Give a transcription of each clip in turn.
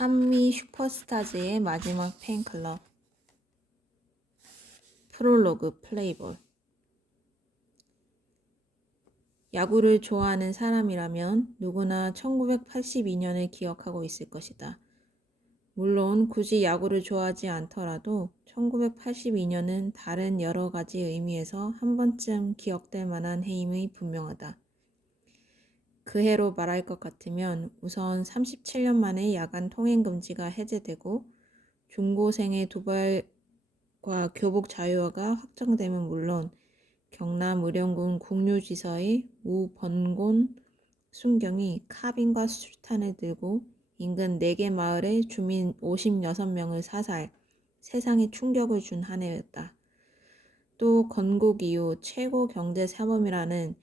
산미 슈퍼스타즈의 마지막 팬클럽. 프롤로그 플레이볼. 야구를 좋아하는 사람이라면 누구나 1982년을 기억하고 있을 것이다. 물론 굳이 야구를 좋아하지 않더라도 1982년은 다른 여러 가지 의미에서 한 번쯤 기억될 만한 해임이 분명하다. 그 해로 말할 것 같으면 우선 37년 만에 야간 통행 금지가 해제되고 중고생의 도발과 교복 자유화가 확정됨은 물론 경남 의령군 국류지사의 우번곤 순경이 카빈과 수류탄을 들고 인근 4개 마을의 주민 56명을 사살, 세상에 충격을 준 한 해였다. 또 건국 이후 최고 경제사범이라는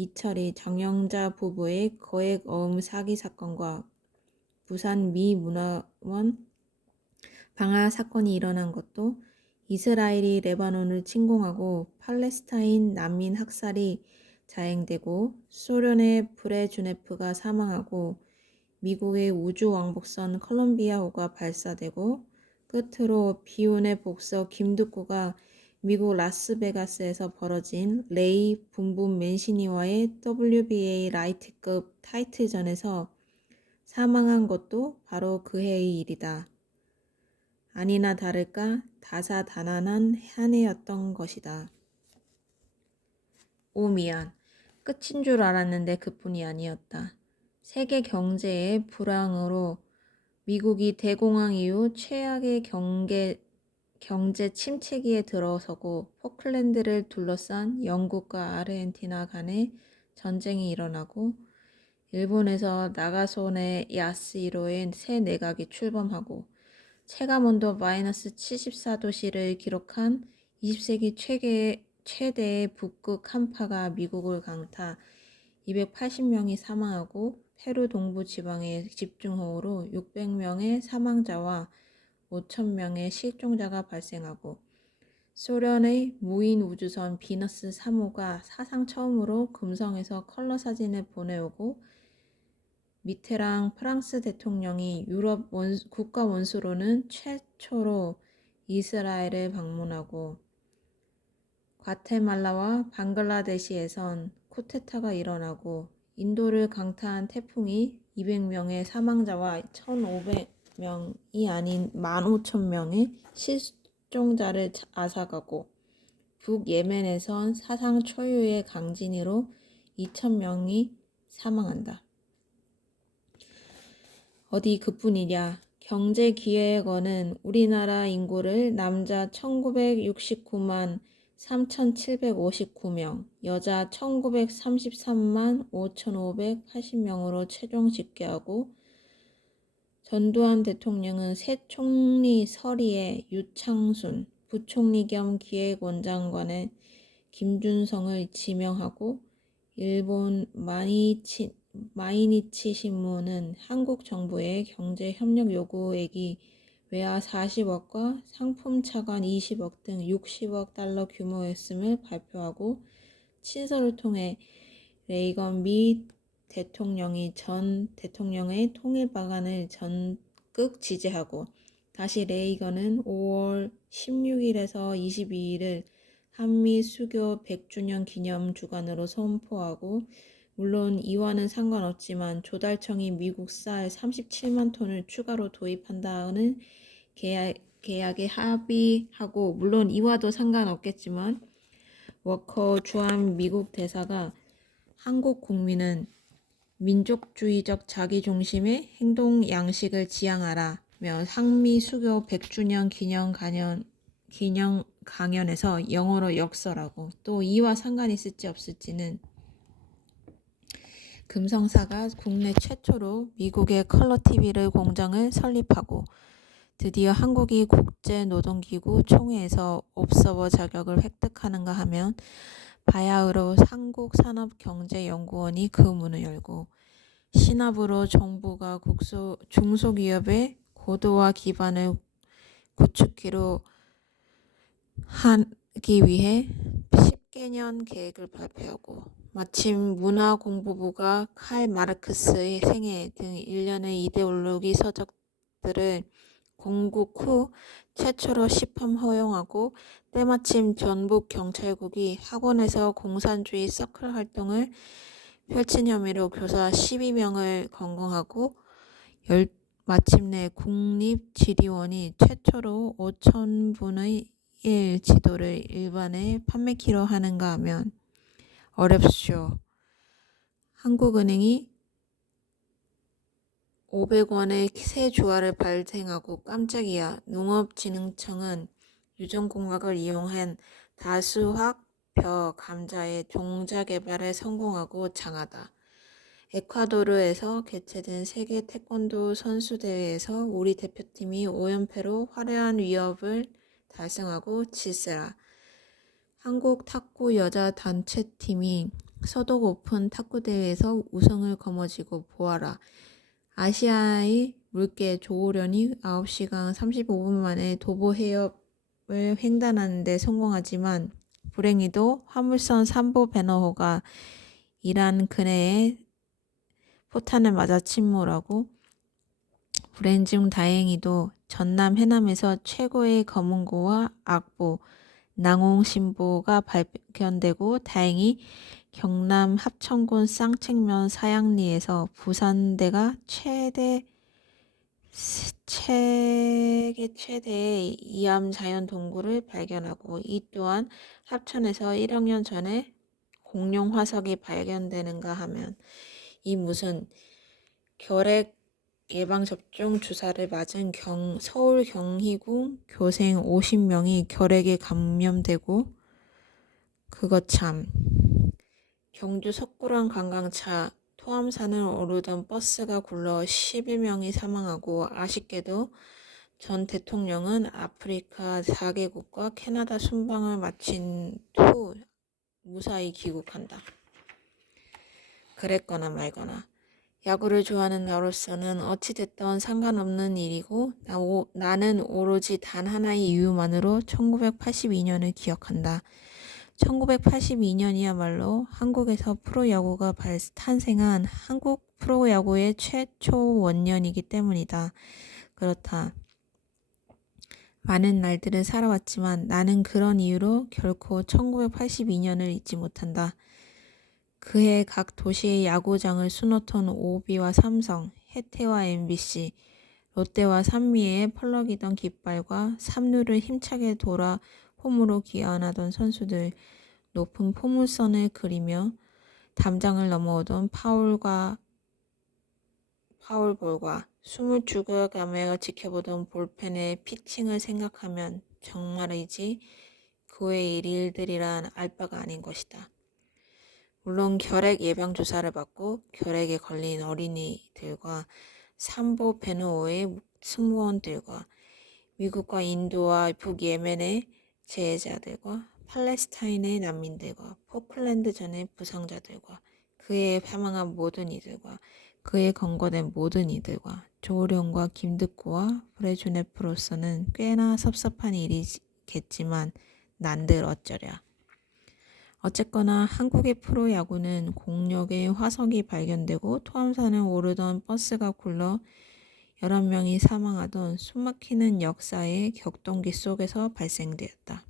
이철이 장영자 부부의 거액어음 사기 사건과 부산 미 문화원 방화 사건이 일어난 것도, 이스라엘이 레바논을 침공하고 팔레스타인 난민 학살이 자행되고 소련의 브레주네프가 사망하고 미국의 우주왕복선 콜롬비아호가 발사되고 끝으로 비운의 복서 김두구가 미국 라스베가스에서 벌어진 레이 붐붐 맨시니와의 WBA 라이트급 타이틀전에서 사망한 것도 바로 그 해의 일이다. 아니나 다를까 다사다난한 한 해였던 것이다. 오 미안. 끝인 줄 알았는데 그뿐이 아니었다. 세계 경제의 불황으로 미국이 대공황 이후 최악의 경제 침체기에 들어서고 포클랜드를 둘러싼 영국과 아르헨티나 간의 전쟁이 일어나고 일본에서 나가소네 야스히로의 새 내각이 출범하고 체감온도 마이너스 74도씨를 기록한 20세기 최대의 북극 한파가 미국을 강타 280명이 사망하고 페루 동부 지방의 집중호우로 600명의 사망자와 5,000명의 실종자가 발생하고 소련의 무인 우주선 비너스 3호가 사상 처음으로 금성에서 컬러 사진을 보내오고 미테랑 프랑스 대통령이 유럽 국가 원수로는 최초로 이스라엘을 방문하고 과테말라와 방글라데시에선 쿠데타가 일어나고 인도를 강타한 태풍이 200명의 사망자와 1,500명이 아닌 15,000명의 실종자를 앗아가고 북예멘에선 사상 초유의 강진으로 2,000명이 사망한다. 어디 그뿐이냐. 경제기획원은 우리나라 인구를 남자 1969만 3,759명, 여자 1933만 5,580명으로 최종 집계하고 전두환 대통령은 새 총리 서리에 유창순, 부총리 겸 기획원장관에 김준성을 지명하고 일본 마이니치 신문은 한국 정부의 경제협력 요구액이 외화 40억과 상품 차관 20억 등 60억 달러 규모였음을 발표하고 친서를 통해 레이건 미 대통령이 전 대통령의 통일 방안을 전극 지지하고 다시 레이건은 5월 16일에서 22일을 한미 수교 100주년 기념 주간으로 선포하고 물론 이와는 상관없지만 조달청이 미국 쌀 37만 톤을 추가로 도입한다는 계약에 합의하고 물론 이와도 상관없겠지만 워커 주한 미국 대사가 한국 국민은 민족주의적 자기중심의 행동 양식을 지향하라며 한미 수교 100주년 기념 강연에서 영어로 역설하고 또 이와 상관이 있을지 없을지는 금성사가 국내 최초로 미국의 컬러TV를 공장을 설립하고 드디어 한국이 국제노동기구 총회에서 옵서버 자격을 획득하는가 하면 바야흐로 한국산업경제연구원이 그 문을 열고 신압으로 정부가 중소기업의 고도화 기반을 구축키로 하기 위해 10개년 계획을 발표하고 마침 문화공부부가 칼 마르크스의 생애 등 일련의 이데올로기 서적 것들을 건국 후 최초로 시범 허용하고 때마침 전북 경찰국이 학원에서 공산주의 서클 활동을 펼친 혐의로 교사 12명을 건거하고 마침내 국립지리원이 최초로 5천분의 1 지도를 일반에 판매키로 하는가 하면 어렵쇼. 한국은행이 500원의 새 주화를 발행하고 깜짝이야. 농업진흥청은 유전공학을 이용한 다수학 벼, 감자의 종자 개발에 성공하고 장하다. 에콰도르에서 개최된 세계 태권도 선수대회에서 우리 대표팀이 5연패로 화려한 위협을 달성하고 질세라. 한국 탁구 여자 단체팀이 서독 오픈 탁구대회에서 우승을 거머쥐고 보아라. 아시아의 물개 조오련이 9시간 35분 만에 도보 해협을 횡단하는 데 성공하지만 불행히도 화물선 3보 배너호가 이란 근해에 포탄을 맞아 침몰하고 불행 중 다행히도 전남 해남에서 최고의 검은고와 악보, 낭옹신보가 발견되고 다행히 경남 합천군 쌍책면 사양리에서 부산대가 세계 최대의 이암 자연동굴을 발견하고 이 또한 합천에서 1억 년 전에 공룡 화석이 발견되는가 하면 이 무슨 결핵 예방접종 주사를 맞은 서울 경희궁 교생 50명이 결핵에 감염되고 그거 참. 경주 석굴암 관광차 토암산을 오르던 버스가 굴러 11명이 사망하고 아쉽게도 전 대통령은 아프리카 4개국과 캐나다 순방을 마친 후 무사히 귀국한다. 그랬거나 말거나. 야구를 좋아하는 나로서는 어찌됐든 상관없는 일이고 나는 오로지 단 하나의 이유만으로 1982년을 기억한다. 1982년이야말로 한국에서 프로야구가 탄생한 한국 프로야구의 최초 원년이기 때문이다. 그렇다. 많은 날들을 살아왔지만 나는 그런 이유로 결코 1982년을 잊지 못한다. 그해 각 도시의 야구장을 수놓던 오비와 삼성, 해태와 MBC, 롯데와 산미에 펄럭이던 깃발과 삼루를 힘차게 돌아 홈으로 기어나던 선수들, 높은 포물선을 그리며 담장을 넘어오던 파울볼과 숨을 죽여가며 지켜보던 볼펜의 피칭을 생각하면 정말이지 그 외의 일들이란 알 바가 아닌 것이다. 물론 결핵 예방주사를 받고 결핵에 걸린 어린이들과 삼보 베누어의 승무원들과 미국과 인도와 북예멘의 재해자들과 팔레스타인의 난민들과 포클랜드전의 부상자들과 그에 사망한 모든 이들과 그에 건거된 모든 이들과 조령과 김득구와 브레주네프로서는 꽤나 섭섭한 일이겠지만 난들 어쩌랴. 어쨌거나 한국의 프로야구는 공력의 화석이 발견되고 토암산을 오르던 버스가 굴러 11명이 사망하던 숨막히는 역사의 격동기 속에서 발생되었다.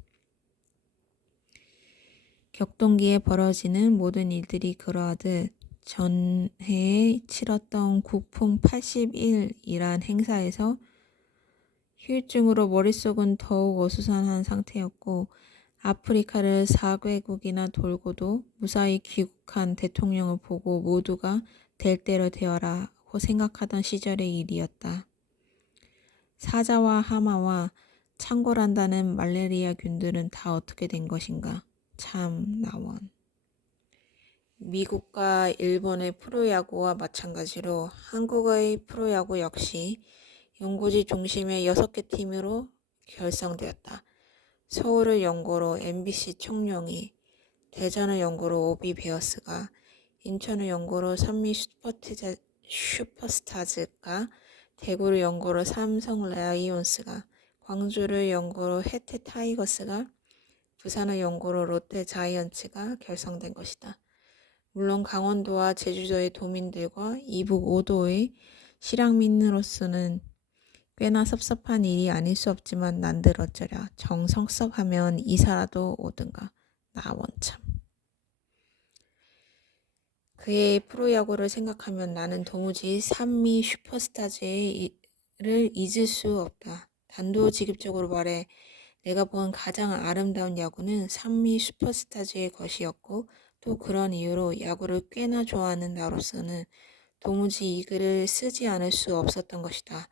격동기에 벌어지는 모든 일들이 그러하듯 전해에 치렀던 국풍 81이란 행사에서 휴유증으로 머릿속은 더욱 어수선한 상태였고 아프리카를 4개국이나 돌고도 무사히 귀국한 대통령을 보고 모두가 될 대로 되어라고 생각하던 시절의 일이었다. 사자와 하마와 창궐한다는 말레리아균들은 다 어떻게 된 것인가? 참 나원. 미국과 일본의 프로야구와 마찬가지로 한국의 프로야구 역시 연고지 중심의 6개 팀으로 결성되었다. 서울을 연고로 MBC 청룡이, 대전을 연고로 오비 베어스가, 인천을 연고로 산미 슈퍼스타즈가, 대구를 연고로 삼성 라이온스가, 광주를 연고로 해태 타이거스가, 부산을 연고로 롯데 자이언츠가 결성된 것이다. 물론 강원도와 제주도의 도민들과 이북 5도의 실향민으로서는 꽤나 섭섭한 일이 아닐 수 없지만 난들 어쩌랴. 정석섭하면 이사라도 오든가. 나 원참. 그의 프로야구를 생각하면 나는 도무지 산미 슈퍼스타즈를 잊을 수 없다. 단도직입적으로 말해 내가 본 가장 아름다운 야구는 산미 슈퍼스타즈의 것이었고 또 그런 이유로 야구를 꽤나 좋아하는 나로서는 도무지 이 글을 쓰지 않을 수 없었던 것이다.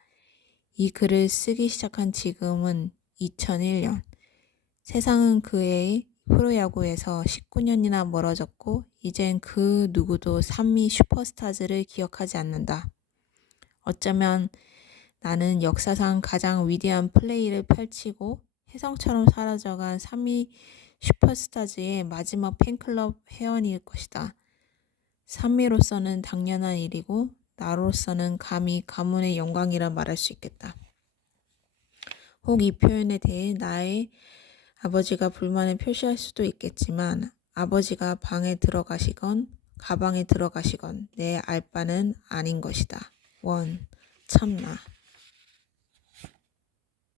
이 글을 쓰기 시작한 지금은 2001년. 세상은 그의 프로야구에서 19년이나 멀어졌고 이젠 그 누구도 산미 슈퍼스타즈를 기억하지 않는다. 어쩌면 나는 역사상 가장 위대한 플레이를 펼치고 혜성처럼 사라져간 산미 슈퍼스타즈의 마지막 팬클럽 회원일 것이다. 산미로서는 당연한 일이고 나로서는 감히 가문의 영광이라 말할 수 있겠다. 혹 이 표현에 대해 나의 아버지가 불만을 표시할 수도 있겠지만 아버지가 방에 들어가시건 가방에 들어가시건 내 알 바는 아닌 것이다. 원, 참나.